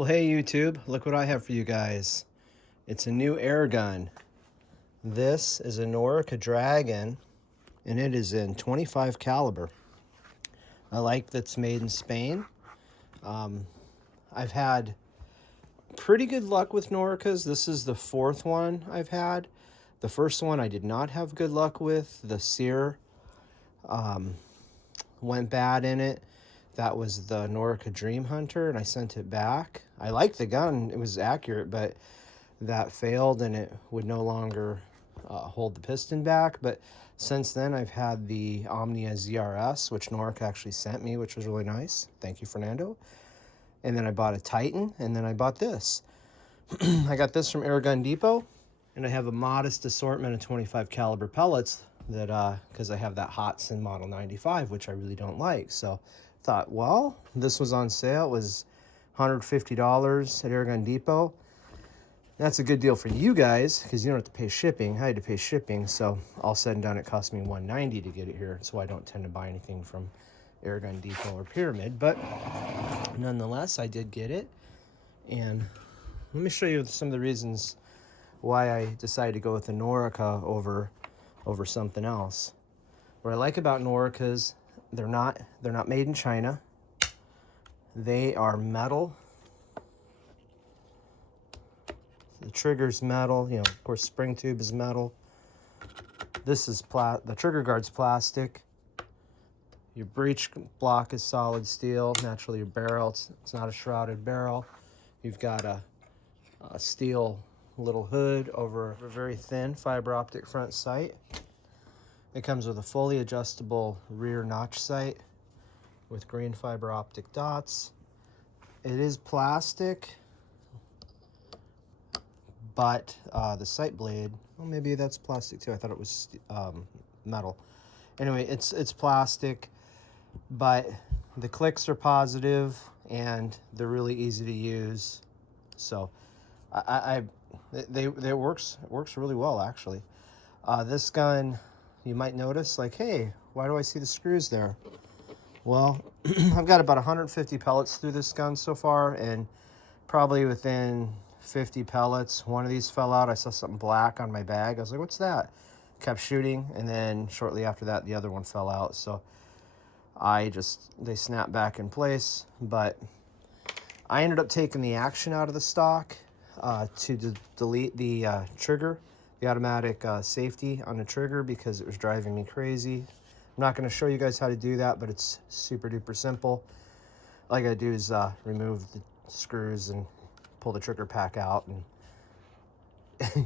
Well, hey YouTube, look what I have for you guys. It's a new air gun. This is a Norica Dragon, and it is in 25 caliber. I like that it's made in Spain. I've had pretty good luck with Noricas. This is the fourth one I've had. The first one I did not have good luck with. The sear went bad in it. That was the Norica Dream Hunter, and I sent it back. I liked the gun, it was accurate, but that failed and it would no longer hold the piston back. But since then, I've had the Omnia ZRS, which Norica actually sent me, which was really nice. Thank you, Fernando. And then I bought a Titan, and then I bought this. I got this from Airgun Depot, and I have a modest assortment of 25 caliber pellets that because I have that Hatsan Model 95, which I really don't like. So thought, well, this was on sale. It was $150 at Airgun Depot. That's a good deal for you guys because you don't have to pay shipping. I had to pay shipping, so all said and done, it cost me $190 to get it here. So I don't tend to buy anything from Airgun Depot or Pyramid, but nonetheless, I did get it. And let me show you some of the reasons why I decided to go with the Norica over something else. What I like about Noricas, they're not made in China. They are metal. The trigger's metal, you know, of course spring tube is metal. This is the trigger guard's plastic. Your breech block is solid steel. Naturally your barrel, it's not a shrouded barrel. You've got a steel little hood over a very thin fiber optic front sight. It comes with a fully adjustable rear notch sight with green fiber optic dots. It is plastic, but the sight blade, well, maybe that's plastic too. I thought it was metal. Anyway, it's plastic, but the clicks are positive and they're really easy to use. So it works really well, actually. This gun, you might notice, like, hey, why do I see the screws there? Well, I've got about 150 pellets through this gun so far, and probably within 50 pellets, one of these fell out. I saw something black on my bag. I was like, what's that? Kept shooting, and then shortly after that, the other one fell out. So they snapped back in place, but I ended up taking the action out of the stock to delete the trigger, the automatic safety on the trigger, because it was driving me crazy. I'm not going to show you guys how to do that, but it's super duper simple. All I got to do is remove the screws and pull the trigger pack out, and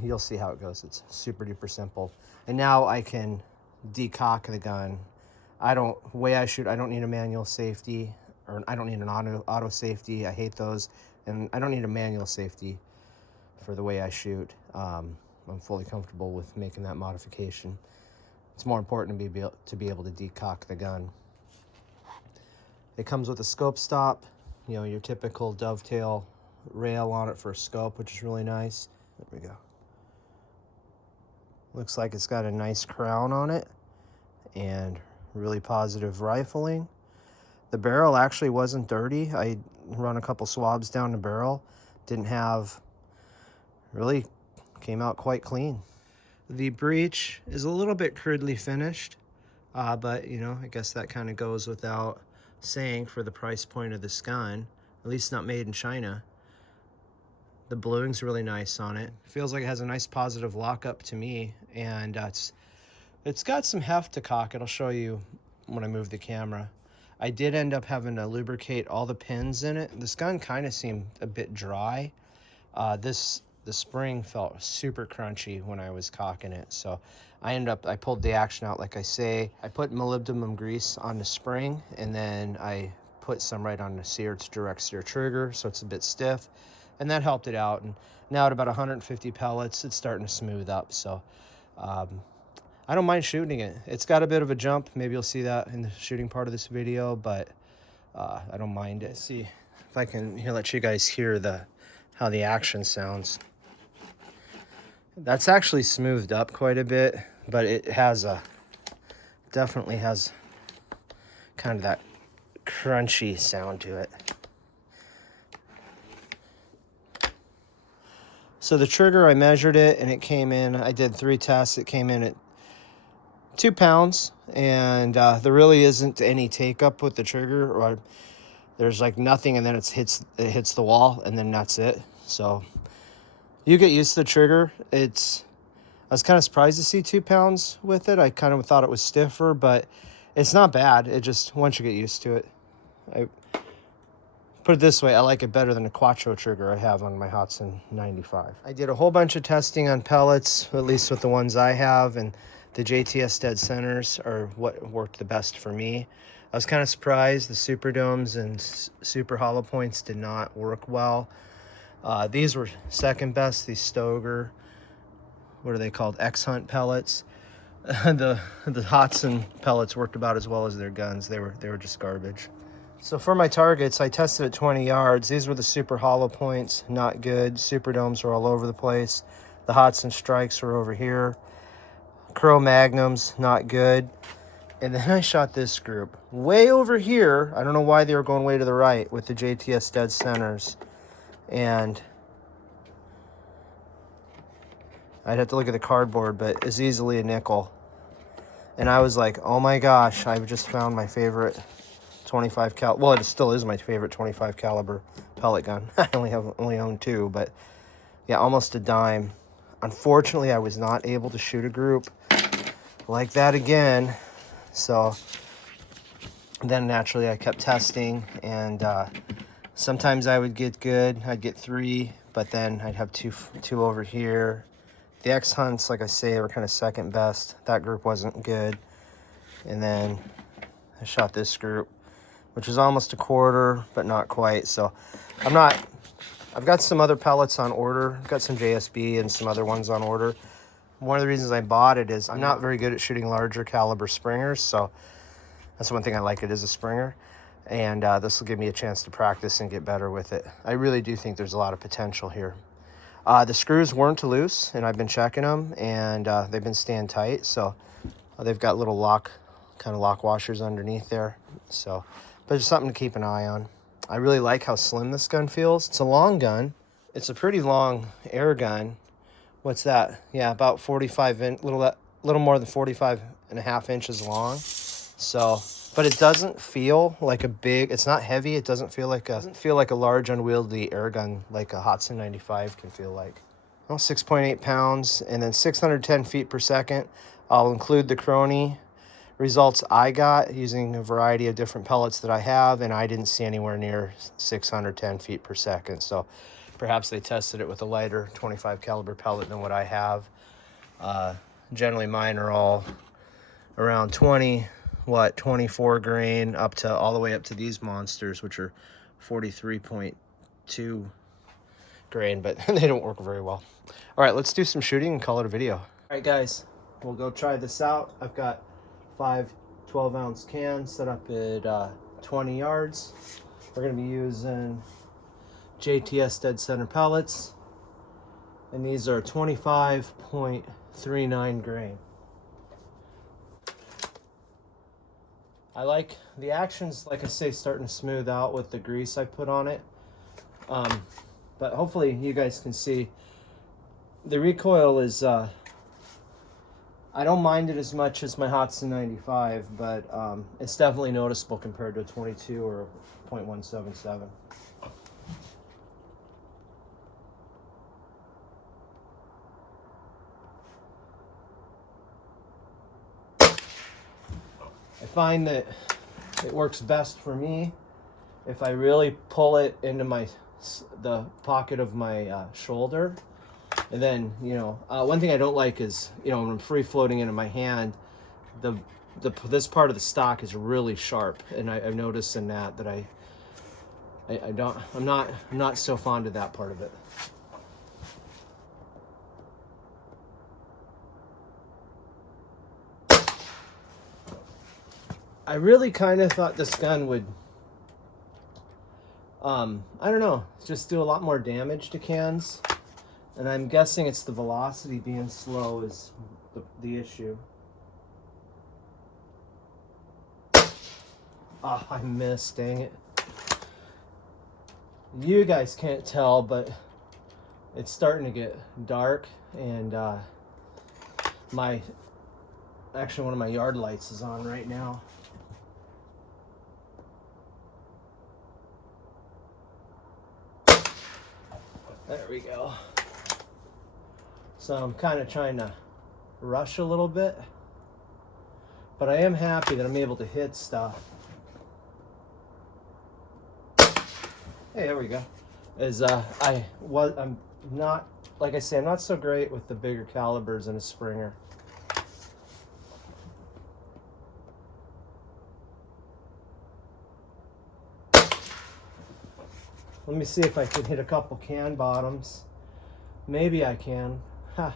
you'll see how it goes. It's super duper simple. And now I can decock the gun. Way I shoot, I don't need a manual safety, or I don't need an auto safety. I hate those. And I don't need a manual safety for the way I shoot. I'm fully comfortable with making that modification. It's more important to be able to decock the gun. It comes with a scope stop, you know, your typical dovetail rail on it for a scope, which is really nice. There we go. Looks like it's got a nice crown on it and really positive rifling. The barrel actually wasn't dirty. I run a couple swabs down the barrel. Really came out quite clean. The breech is a little bit crudely finished, but you know, I guess that kind of goes without saying for the price point of this gun, at least not made in China. The bluing's really nice on it. Feels like it has a nice positive lockup to me, and it's got some heft to cock it. I'll show you when I move the camera. I did end up having to lubricate all the pins in it. This gun kind of seemed a bit dry. The spring felt super crunchy when I was cocking it, so I pulled the action out like I say. I put molybdenum grease on the spring, and then I put some right on the sear to direct sear trigger, so it's a bit stiff, and that helped it out. And now at about 150 pellets, it's starting to smooth up, so I don't mind shooting it. It's got a bit of a jump. Maybe you'll see that in the shooting part of this video, but I don't mind it. Let's see if I can let you guys hear how the action sounds. That's actually smoothed up quite a bit, but it definitely has kind of that crunchy sound to it. So the trigger, I measured it, and it came in, I did 3 tests, it came in at 2 pounds, and there really isn't any take up with the trigger, or there's like nothing, and then it hits the wall, and then that's it. So you get used to the trigger. I was kind of surprised to see 2 pounds with it. I kind of thought it was stiffer, but it's not bad. It just, once you get used to it, I put it this way, I like it better than the Quattro trigger I have on my Hatsan 95. I did a whole bunch of testing on pellets, at least with the ones I have, and the JTS dead centers are what worked the best for me. I was kind of surprised the Super Domes and Super Hollow Points did not work well. These were second best, these Stoger, what are they called, X-Hunt pellets. The Hatsan pellets worked about as well as their guns. They were just garbage. So for my targets, I tested at 20 yards. These were the Super Hollow Points, not good. Super Domes were all over the place. The Hatsan Strikes were over here. Crow Magnums, not good. And then I shot this group way over here. I don't know why they were going way to the right with the JTS dead centers. And I'd have to look at the cardboard, but it's easily a nickel. And I was like, oh my gosh, I just found my favorite 25 cal. Well, it still is my favorite 25 caliber pellet gun. I only own 2, but yeah, almost a dime. Unfortunately, I was not able to shoot a group like that again. So then naturally I kept testing, and sometimes I would get good. I'd get 3, but then I'd have two over here. The X-Hunts, like I say, were kind of second best. That group wasn't good. And then I shot this group, which was almost a quarter, but not quite. So I've got some other pellets on order. I've got some JSB and some other ones on order. One of the reasons I bought it is I'm not very good at shooting larger caliber springers, so that's one thing I like it is a Springer. And this will give me a chance to practice and get better with it. I really do think there's a lot of potential here. The screws weren't loose, and I've been checking them, and they've been staying tight. So they've got little lock washers underneath there. So, but it's something to keep an eye on. I really like how slim this gun feels. It's a long gun. It's a pretty long air gun. What's that? Yeah, about 45 little more than 45.5 inches long. So, but it doesn't feel like a big, it's not heavy. It doesn't feel like a large unwieldy air gun like a Hatsan 95 can feel like. Well, 6.8 pounds and then 610 feet per second. I'll include the Crony results I got using a variety of different pellets that I have, and I didn't see anywhere near 610 feet per second. So perhaps they tested it with a lighter 25 caliber pellet than what I have. Generally mine are all around 24 grain all the way up to these monsters, which are 43.2 grain, but they don't work very well. All right, let's do some shooting and call it a video. All right, guys, we'll go try this out. I've got 5 12-ounce cans set up at 20 yards. We're going to be using JTS dead center pellets, and these are 25.39 grain. I like the actions, like I say, starting to smooth out with the grease I put on it. But hopefully you guys can see the recoil is, I don't mind it as much as my Hatsan 95, but it's definitely noticeable compared to a 22 or a .177. I find that it works best for me if I really pull it into the pocket of my shoulder. And then, one thing I don't like is, when I'm free floating into my hand, this part of the stock is really sharp, and I've noticed in that I'm not so fond of that part of it. I really kind of thought this gun would, I don't know, just do a lot more damage to cans. And I'm guessing it's the velocity being slow is the issue. Oh, I missed, dang it. You guys can't tell, but it's starting to get dark, and actually one of my yard lights is on right now. There we go. So I'm kind of trying to rush a little bit, but I am happy that I'm able to hit stuff. Hey, there we go. I'm not, like I say, I'm not so great with the bigger calibers in a Springer. Let me see if I can hit a couple can bottoms. Maybe I can.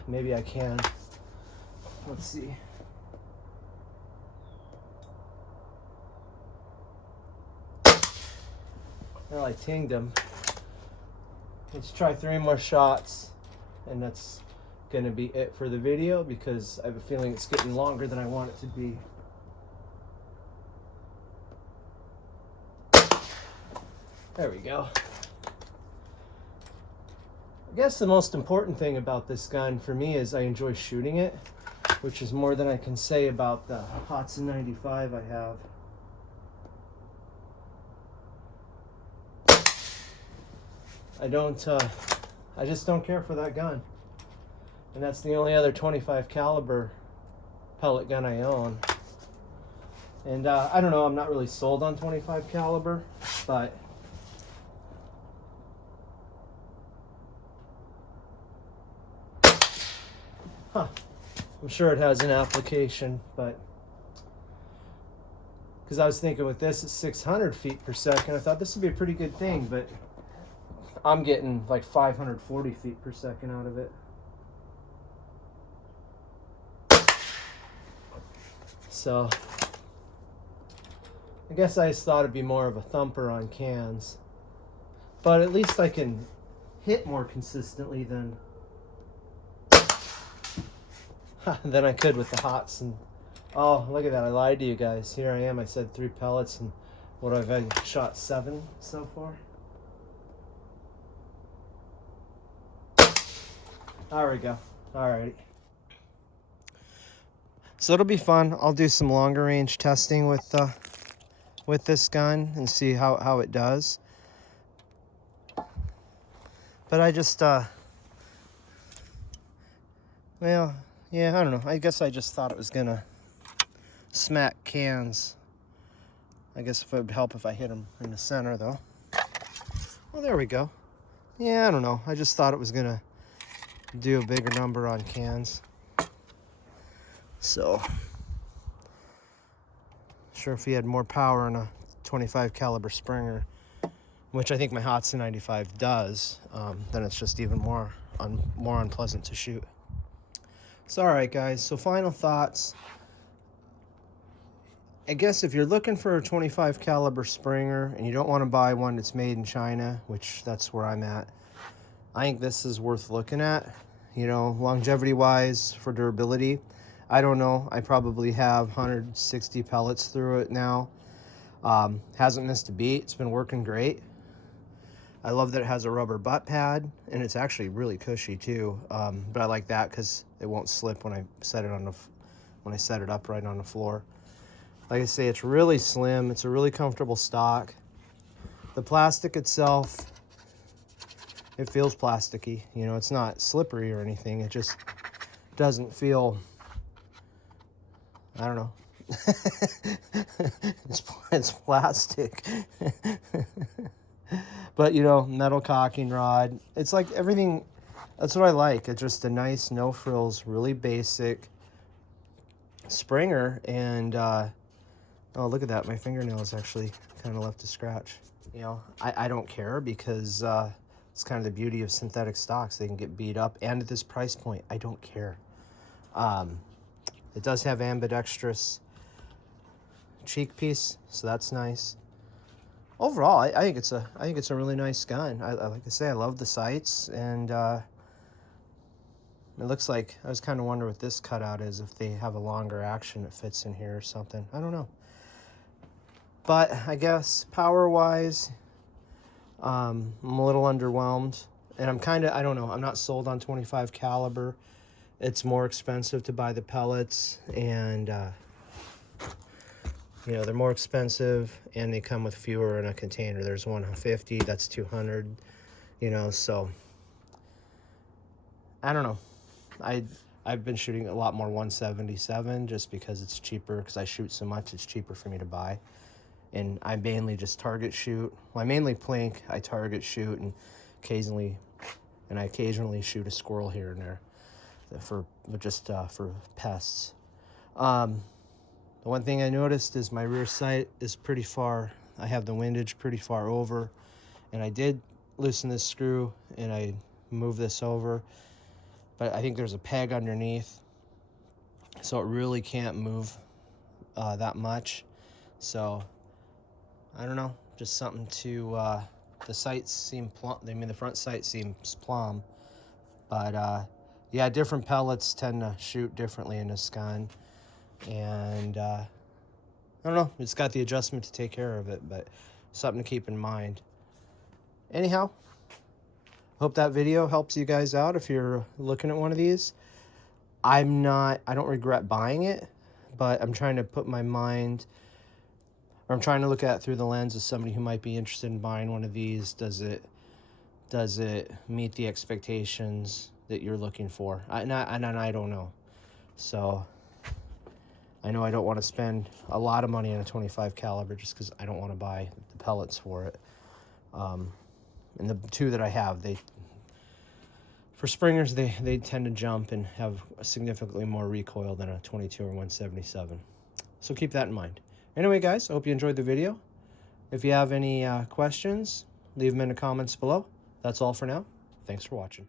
Maybe I can. Let's see. Well, I tinged him. Let's try 3 more shots, and that's gonna be it for the video because I have a feeling it's getting longer than I want it to be. There we go. I guess the most important thing about this gun for me is I enjoy shooting it, which is more than I can say about the Hatsan 95 I have. I just don't care for that gun. And that's the only other 25 caliber pellet gun I own. And I don't know, I'm not really sold on 25 caliber, but I'm sure it has an application, but because I was thinking with this at 600 feet per second, I thought this would be a pretty good thing, but I'm getting like 540 feet per second out of it. So I guess I just thought it'd be more of a thumper on cans, but at least I can hit more consistently than I could with the Hatsan. Oh, look at that, I lied to you guys. Here I am, I said 3 pellets, and what I've shot 7 so far. There we go. Alrighty. So it'll be fun. I'll do some longer range testing with this gun and see how it does. But I just well, yeah, I don't know. I guess I just thought it was gonna smack cans. I guess if it would help if I hit them in the center though. Well, there we go. Yeah, I don't know. I just thought it was gonna do a bigger number on cans. So, sure, if he had more power in a 25 caliber Springer, which I think my Hatsan 95 does, then it's just even more unpleasant to shoot. So, all right, guys. So, final thoughts. I guess if you're looking for a 25 caliber Springer and you don't want to buy one that's made in China, which that's where I'm at, I think this is worth looking at. You know, longevity wise, for durability, I don't know. I probably have 160 pellets through it now. Hasn't missed a beat. It's been working great. I love that it has a rubber butt pad, and it's actually really cushy too. But I like that because it won't slip when I set it up right on the floor. Like I say, it's really slim. It's a really comfortable stock. The plastic itself, it feels plasticky. You know, it's not slippery or anything. It just doesn't feel, I don't know. It's plastic. But, you know, metal cocking rod. It's like everything, that's what I like. It's just a nice, no frills, really basic Springer. And, oh, look at that. My fingernails actually kind of left a scratch. You know, I don't care because it's kind of the beauty of synthetic stocks. They can get beat up. And at this price point, I don't care. It does have ambidextrous cheek piece, so that's nice. Overall, I think it's a really nice gun. Like I say, I love the sights, and it looks like, I was kind of wondering what this cutout is, if they have a longer action that fits in here or something. I don't know. But I guess power-wise, I'm a little underwhelmed. And I don't know, I'm not sold on 25 caliber. It's more expensive to buy the pellets, and you know, they're more expensive, and they come with fewer in a container. There's 150, that's 200, you know, so I don't know. I've been shooting a lot more 177 just because it's cheaper, because I shoot so much, it's cheaper for me to buy. And I mainly just target shoot. Well, I mainly plink, I target shoot, and I occasionally shoot a squirrel here and there for pests. The one thing I noticed is my rear sight is pretty far. I have the windage pretty far over, and I did loosen this screw and I moved this over, but I think there's a peg underneath, so it really can't move that much. So I don't know, just something to, the sights seem plumb. I mean, the front sight seems plumb, but yeah, different pellets tend to shoot differently in this gun, and I don't know, it's got the adjustment to take care of it, but something to keep in mind. Anyhow, hope that video helps you guys out if you're looking at one of these. I don't regret buying it, but I'm trying to put my mind, or I'm trying to look at it through the lens of somebody who might be interested in buying one of these. Does it meet the expectations that you're looking for? And I don't know. So I know I don't want to spend a lot of money on a 25 caliber just because I don't want to buy the pellets for it. And the two that I have, for springers, they tend to jump and have significantly more recoil than a 22 or 177. So keep that in mind. Anyway, guys, I hope you enjoyed the video. If you have any questions, leave them in the comments below. That's all for now. Thanks for watching.